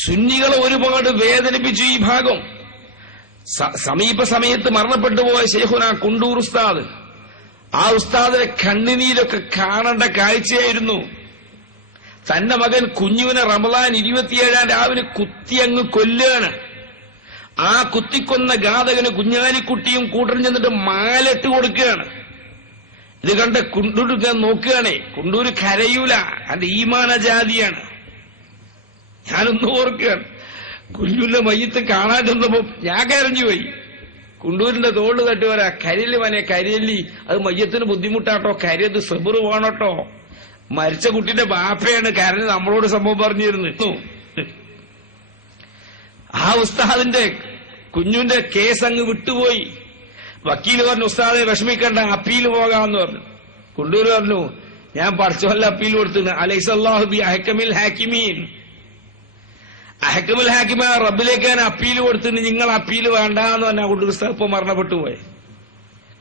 സുന്നികളെ ഒരുപാട് വേദനിപ്പിച്ചു ഈ ഭാഗം. സമീപ സമയത്ത് മരണപ്പെട്ടുപോയ ശൈഖുന കുണ്ടൂർ ഉസ്താദ്, ആ ഉസ്താദിന്റെ കണ്ണുനീരൊക്കെ കാണേണ്ട കാഴ്ചയായിരുന്നു. തന്റെ മകൻ കുഞ്ഞുവിനെ റമളാൻ 27 രാവിലെ കുത്തിയങ്ങ് കൊല്ലുകയാണ്. ആ കുത്തിക്കൊന്ന ഘാതകന് കുഞ്ഞാലിക്കുട്ടിയും കൂട്ടരും ചെന്നിട്ട് മാലിട്ട് കൊടുക്കുകയാണ്. ഇത് കണ്ട് കുണ്ടൂർ നോക്കുകയാണേ. കുണ്ടൂര് കരയൂല, അതിന്റെ ഈമാന ജാതിയാണ്. ഞാനൊന്ന് ഓർക്കുകയാണ്, കുഞ്ഞുവിന്റെ മയ്യത്ത് കാണാൻ ചെന്നപ്പോ ഞാൻ കരഞ്ഞുപോയി. കുണ്ടൂരിന്റെ തോള് തട്ടി വരാ, കരിയല് മനെ കരിയല്ലി, അത് മയ്യത്തിന് ബുദ്ധിമുട്ടാട്ടോ, കരിയത് സെബറ് വേണോട്ടോ. മരിച്ച കുട്ടിന്റെ ബാപ്പയാണ് കരഞ്ഞ് നമ്മളോട് സംഭവം പറഞ്ഞിരുന്നു. ആ ഉസ്താദിന്റെ കുഞ്ഞുവിന്റെ കേസ് അങ്ങ് വിട്ടുപോയി. വക്കീല് പറഞ്ഞു, ഉസ്താദെ വിഷമിക്കണ്ട, അപ്പീൽ പോകാമെന്ന് പറഞ്ഞു. കുണ്ടൂര് പറഞ്ഞു, ഞാൻ പഠിച്ചവല്ല അപ്പീൽ കൊടുത്തു. അലൈസല്ലാഹു ബി അഹ്കമിൽ ഹാക്കിമീൻ, അഹ്കമുൽ ഹാക്കിമ റബ്ബിലേക്ക് ഞാൻ അപ്പീൽ കൊടുത്തിട്ട് നിങ്ങൾ അപ്പീൽ വേണ്ട എന്ന് പറഞ്ഞാൽ കുണ്ടൂർ ഉസ്താദ് ഇപ്പൊ മരണപ്പെട്ടു പോയി.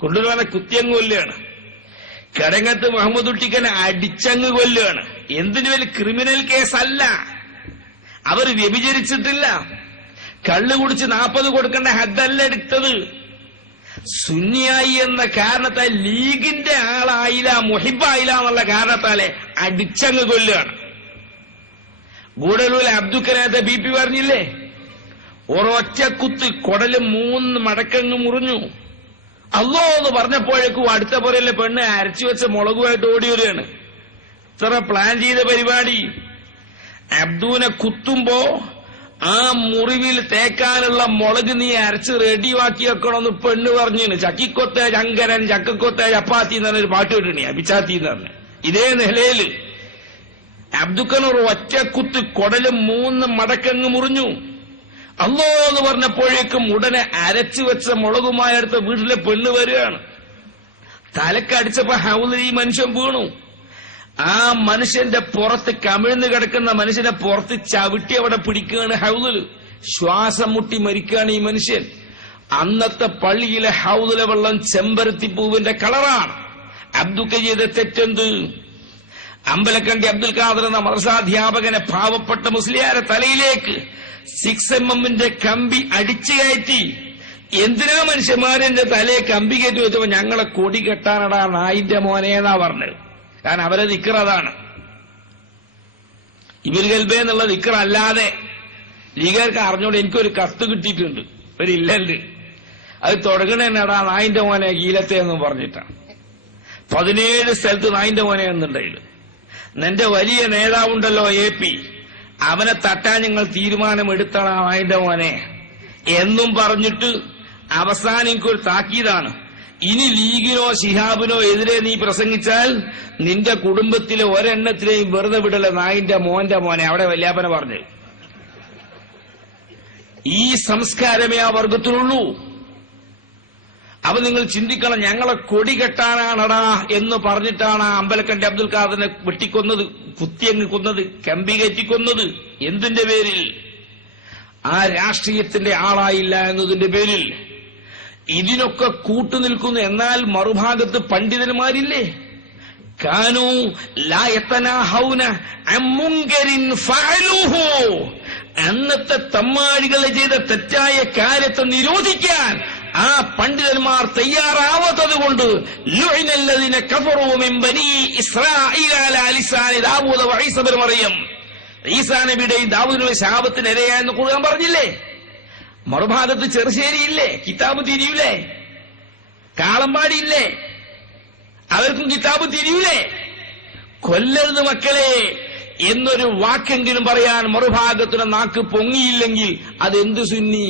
കുണ്ടൂർ പറഞ്ഞ കുത്തിയങ്ങ് കൊല്ലുകയാണ്. കടങ്ങത്ത് മുഹമ്മദ് കുട്ടിക്കനെ അടിച്ചങ്ങ് കൊല്ലുകയാണ്. എന്തിനു വലിയ ക്രിമിനൽ കേസല്ല, അവർ വ്യഭിചരിച്ചിട്ടില്ല. കള്ളു കുടിച്ച് 40 കൊടുക്കേണ്ട ഹദ്ദല്ല എടുത്തത്. സുന്നിയായി എന്ന കാരണത്താൽ ലീഗിന്റെ ആളായില്ല, മുഹിബായില്ല എന്നുള്ള കാരണത്താലെ അടിച്ചങ്ങ് കൊല്ലുകയാണ്. ഗൂഡലൂർ അബ്ദുക്കനാഥ BP പറഞ്ഞില്ലേ, ഒരൊറ്റ കുത്ത് കൊടല് 3 മടക്കങ്ങ് മുറിഞ്ഞു. അല്ലോ എന്ന് പറഞ്ഞപ്പോഴേക്കും അടുത്ത പുറയിലെ പെണ്ണ് അരച്ചു വെച്ച മുളകുമായിട്ട് ഓടി വരികയാണ്. ഇത്ര പ്ലാൻ ചെയ്ത പരിപാടി. അബ്ദുവിനെ കുത്തുമ്പോ ആ മുറിവിൽ തേക്കാനുള്ള മുളക് നീ അരച്ച് റെഡിയാക്കി വെക്കണമെന്ന് പെണ്ണ് പറഞ്ഞു. ചക്കിക്കൊത്ത ചങ്കരൻ ചക്കക്കൊത്ത ചപ്പാത്തി എന്ന് പറഞ്ഞൊരു പാട്ട് കിട്ടണേ, അഭിച്ചാത്തി എന്ന് പറഞ്ഞു. ഇതേ നിലയില് അബ്ദുക്കനൂർ ഒറ്റ കുത്ത് കൊടല് 3 മടക്കങ്ങ് മുറിഞ്ഞു. അല്ലോ എന്ന് പറഞ്ഞപ്പോഴേക്കും ഉടനെ അരച്ചു വെച്ച മുളകുമായി അടുത്ത വീട്ടിലെ പെണ്ണ് വരികയാണ്. തലക്കടിച്ചപ്പോ ഹൗലിൽ ഈ മനുഷ്യൻ വീണു. ആ മനുഷ്യന്റെ പുറത്ത് കമിഴ്ന്ന് കിടക്കുന്ന മനുഷ്യനെ പുറത്ത് ചവിട്ടി അവിടെ പിടിക്കുകയാണ് ഹൗലിൽ. ശ്വാസം മുട്ടി മരിക്കുകയാണ് ഈ മനുഷ്യൻ. അന്നത്തെ പള്ളിയിലെ ഹൗലിലെ വെള്ളം ചെമ്പരത്തിപ്പൂവിന്റെ കളറാണ്. അബ്ദുക്ക ചെയ്ത തെറ്റെന്ത്? അമ്പലക്കണ്ടി അബ്ദുൽ ഖാദർ എന്ന മദ്രസാധ്യാപകനെ പാവപ്പെട്ട മുസ്ലിയാരെ തലയിലേക്ക് 6mm കമ്പി അടിച്ചു കയറ്റി. എന്തിനാ മനുഷ്യന്മാരെന്റെ തലയെ കമ്പി കയറ്റി വെച്ചപ്പോ ഞങ്ങളെ കൊടി കെട്ടാനടാ നായിന്റെ മോനേന്നാ പറഞ്ഞത്. കാരണം അവരെ ദിക്ർ അതാണ്. ഇബിൽ ഗൽബേ എന്നുള്ള ദിക്ർ അല്ലാതെ ലീഗർക്ക് അറിഞ്ഞോണ്ട് എനിക്കൊരു കത്ത് കിട്ടിയിട്ടുണ്ട്, ഒരു ഇല്ലണ്ട്. അത് തുടങ്ങണേടാ നായിന്റെ മോനെ ഗീലത്തെ എന്നും പറഞ്ഞിട്ടാണ്. 17 സ്ഥലത്ത് നായിന്റെ മോനെ എന്നുണ്ടായില്ല. നിന്റെ വലിയ നേതാവുണ്ടല്ലോ AP, അവനെ തട്ടാൻ ഞങ്ങൾ തീരുമാനമെടുത്തണം നായിന്റെ മോനെ എന്നും പറഞ്ഞിട്ട് അവസാനം എനിക്കൊരു താക്കീതാണ്. ഇനി ലീഗിനോ ശിഹാബിനോ എതിരെ നീ പ്രസംഗിച്ചാൽ നിന്റെ കുടുംബത്തിലെ ഒരെണ്ണത്തിലെയും വെറുതെ വിടല നായിന്റെ മോന്റെ മോനെ. അവിടെ വല്യാപ്പന പറഞ്ഞു. ഈ സംസ്കാരമേ ആ വർഗത്തിലുള്ളൂ. അപ്പൊ നിങ്ങൾ ചിന്തിക്കണം, ഞങ്ങളെ കൊടി കെട്ടാനാണടാ എന്ന് പറഞ്ഞിട്ടാണ് അമ്പലക്കണ്ടി അബ്ദുൽ ഖാദറിനെ വെട്ടിക്കൊന്നത്, കുത്തിയങ്ങ് കൊന്നത്, കമ്പി കയറ്റിക്കൊന്നത്. എന്തിന്റെ പേരിൽ? ആ രാഷ്ട്രീയത്തിന്റെ ആളായില്ല എന്നതിന്റെ പേരിൽ. ഇതിനൊക്കെ കൂട്ടുനിൽക്കുന്നു. എന്നാൽ മറുഭാഗത്ത് പണ്ഡിതന്മാരില്ലേ, കാനൂ ലാ യതനാഹൗന അൻ മുൻകരിൻ ഫഅലൂഹു, അന്നത്തെ തമ്മാടികളെ ചെയ്ത തെറ്റായ കാര്യത്തെ നിരോധിക്കാൻ ആ പണ്ഡിതന്മാർ തയ്യാറാവാത്തത് കൊണ്ട് ലുഇനല്ലദീന കഫറൂ മിൻ ബനീ ഇസ്രാഈല അലാ ലിസാനി ദാവൂദ വ ഈസ ഇബ്നു മറിയം, ഈസാ നബിയുടെയും ദാവൂദ് നബിയുടെ ശാപത്തിന് ഇരയായെന്ന് ഖുർആൻ പറഞ്ഞില്ലേ. മറുഭാഗത്ത് ചെറുശ്ശേരിയില്ലേ, കിതാബ് തിരിയൂലേ? കാളമ്പാടിയില്ലേ, അവർക്കും കിതാബ് തിരിയൂലേ? കൊല്ലരുത് മക്കളെ എന്നൊരു വാക്കെങ്കിലും പറയാൻ മറുഭാഗത്തിന് നാക്ക് പൊങ്ങിയില്ലെങ്കിൽ അതെന്ത് സുന്നി?